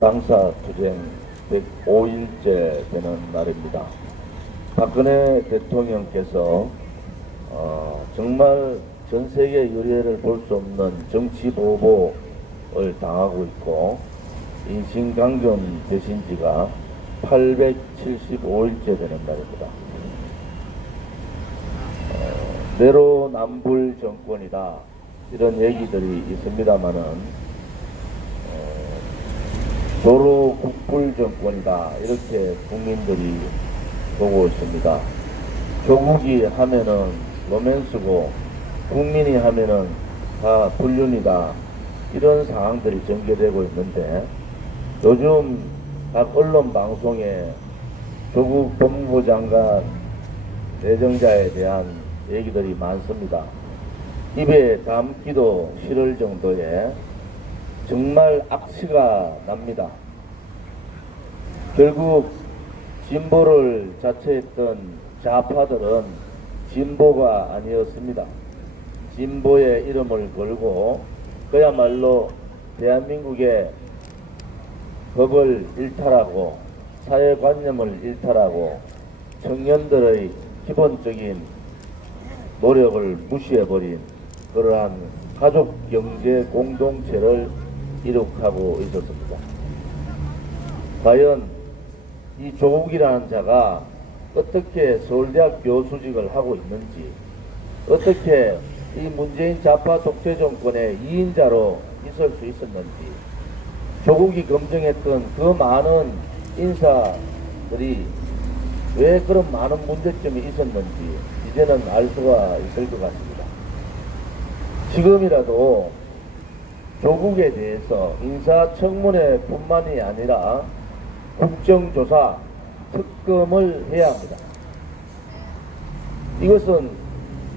당사투쟁 105일째 되는 날입니다. 박근혜 대통령께서 정말 전 세계 유례를 볼 수 없는 정치 보복을 당하고 있고 인신강경 되신 지가 875일째 되는 날입니다. 내로남불 정권이다 이런 얘기들이 있습니다마는 도로국불 정권이다 이렇게 국민들이 보고 있습니다. 조국이 하면은 로맨스고 국민이 하면은 다 불륜이다 이런 상황들이 전개되고 있는데 요즘 각 언론 방송에 조국 법무부 장관 내정자에 대한 얘기들이 많습니다. 입에 담기도 싫을 정도의 정말 악취가 납니다. 결국 진보를 자처했던 좌파들은 진보가 아니었습니다. 진보의 이름을 걸고 그야말로 대한민국의 법을 일탈하고 사회관념을 일탈하고 청년들의 기본적인 노력을 무시해버린 그러한 가족경제 공동체를 이룩하고 있었습니다. 과연 이 조국이라는 자가 어떻게 서울대학 교수직을 하고 있는지, 어떻게 이 문재인 좌파 독재 정권의 2인자로 있을 수 있었는지, 조국이 검증했던 그 많은 인사들이 왜 그런 많은 문제점이 있었는지 이제는 알 수가 있을 것 같습니다. 지금이라도 조국에 대해서 인사청문회 뿐만이 아니라 국정조사, 특검을 해야 합니다. 이것은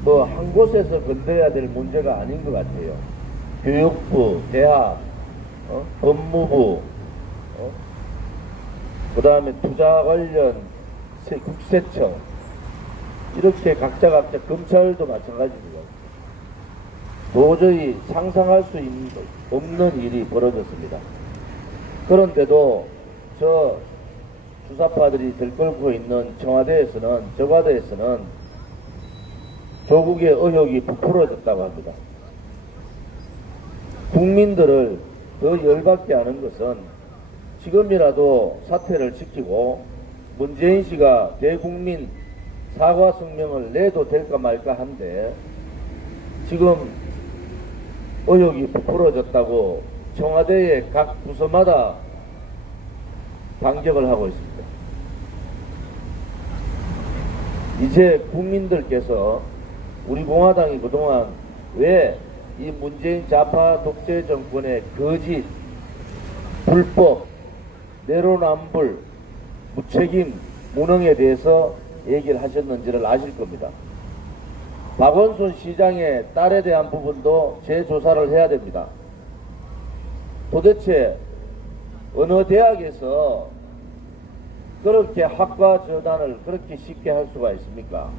뭐 한 곳에서 건드려야 될 문제가 아닌 것 같아요. 교육부, 대학, 법무부, 그 다음에 투자 관련 국세청, 이렇게 각자 검찰도 마찬가지입니다. 도저히 상상할 수 없는 일이 벌어졌습니다. 그런데도 저 수사파들이 들끓고 있는 청와대에서는, 저과대에서는 조국의 의혹이 부풀어졌다고 합니다. 국민들을 더 열받게 하는 것은 지금이라도 사퇴를 시키고 문재인 씨가 대국민 사과 성명을 내도 될까 말까 한데 지금 의혹이 부풀어졌다고 청와대의 각 부서마다 반격을 하고 있습니다. 이제 국민들께서 우리 공화당이 그동안 왜 이 문재인 좌파 독재 정권의 거짓, 불법, 내로남불, 무책임, 무능에 대해서 얘기를 하셨는지를 아실 겁니다. 박원순 시장의 딸에 대한 부분도 재조사를 해야 됩니다. 도대체 어느 대학에서 그렇게 학과 전환을 그렇게 쉽게 할 수가 있습니까?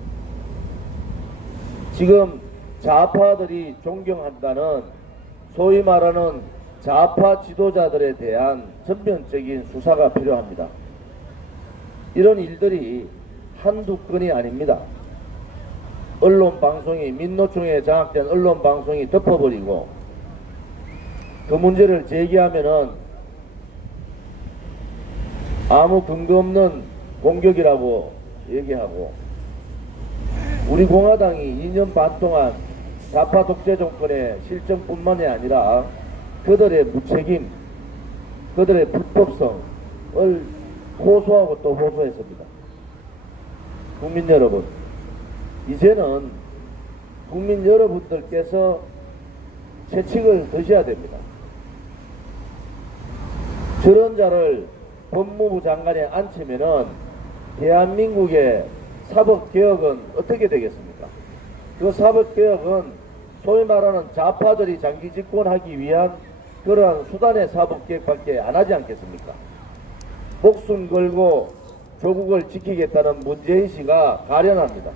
지금 좌파들이 존경한다는 소위 말하는 좌파 지도자들에 대한 전면적인 수사가 필요합니다. 이런 일들이 한두 건이 아닙니다. 언론방송이, 민노총에 장악된 언론방송이 덮어버리고 그 문제를 제기하면은 아무 근거 없는 공격이라고 얘기하고 우리 공화당이 2년 반 동안 좌파 독재 정권의 실정뿐만이 아니라 그들의 무책임, 그들의 불법성을 호소하고 또 호소했습니다. 국민 여러분, 이제는 국민 여러분들께서 채찍을 드셔야 됩니다. 저런 자를 법무부 장관에 앉히면은 대한민국의 사법개혁은 어떻게 되겠습니까? 그 사법개혁은 소위 말하는 좌파들이 장기 집권하기 위한 그러한 수단의 사법개혁밖에 안 하지 않겠습니까? 목숨 걸고 조국을 지키겠다는 문재인 씨가 가련합니다.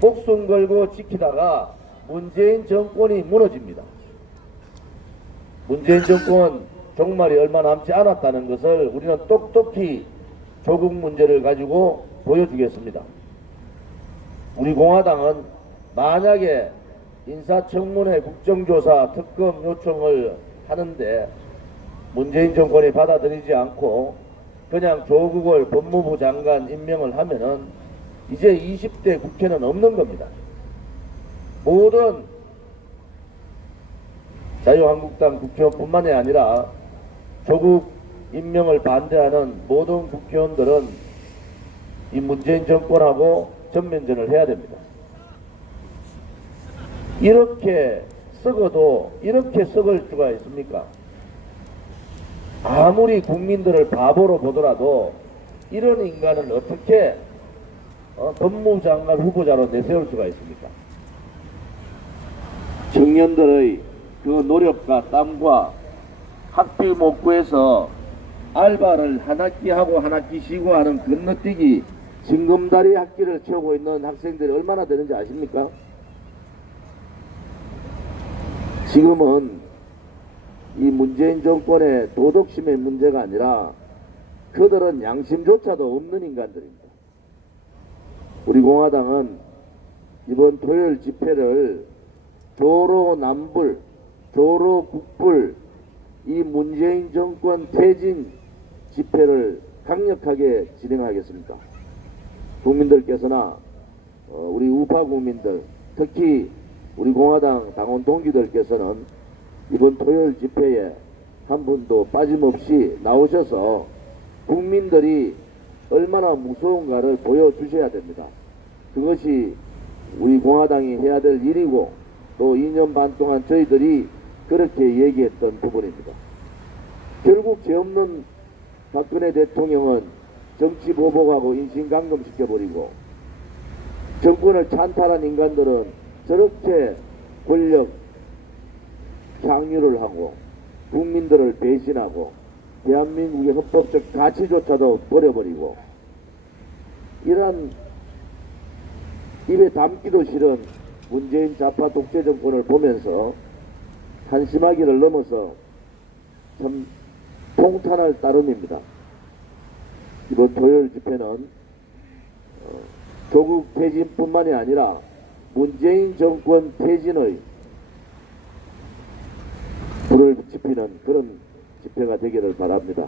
목숨 걸고 지키다가 문재인 정권이 무너집니다. 문재인 정권 종말이 얼마 남지 않았다는 것을 우리는 똑똑히 조국 문제를 가지고 보여주겠습니다. 우리 공화당은 만약에 인사청문회 국정조사 특검 요청을 하는데 문재인 정권이 받아들이지 않고 그냥 조국을 법무부 장관 임명을 하면은 이제 20대 국회는 없는 겁니다. 모든 자유한국당 국회의원뿐만이 아니라 조국 임명을 반대하는 모든 국회의원들은 이 문재인 정권하고 전면전을 해야 됩니다. 이렇게 썩어도 이렇게 썩을 수가 있습니까? 아무리 국민들을 바보로 보더라도 이런 인간을 어떻게 법무부 장관 후보자로 내세울 수가 있습니까? 청년들의 그 노력과 땀과 학비 못 구해서 알바를 한 학기 하고 한 학기 쉬고 하는 건너뛰기 징검다리 학기를 채우고 있는 학생들이 얼마나 되는지 아십니까? 지금은 이 문재인 정권의 도덕심의 문제가 아니라 그들은 양심조차도 없는 인간들입니다. 우리 공화당은 이번 토요일 집회를 조로남불, 조로국불, 이 문재인 정권 퇴진 집회를 강력하게 진행하겠습니다. 국민들께서나 우리 우파 국민들, 특히 우리 공화당 당원 동기들께서는 이번 토요일 집회에 한 분도 빠짐없이 나오셔서 국민들이 얼마나 무서운가를 보여주셔야 됩니다. 그것이 우리 공화당이 해야 될 일이고 또 2년 반 동안 저희들이 그렇게 얘기했던 부분입니다. 결국 죄 없는 박근혜 대통령은 정치 보복하고 인신감금시켜버리고 정권을 찬탈한 인간들은 저렇게 권력 향유를 하고 국민들을 배신하고 대한민국의 헌법적 가치조차도 버려버리고 이러한 입에 담기도 싫은 문재인 좌파 독재 정권을 보면서 한심하기를 넘어서 참 통탄할 따름입니다. 이번 토요일 집회는 조국 퇴진뿐만이 아니라 문재인 정권 퇴진의 불을 지피는 그런 집회가 되기를 바랍니다.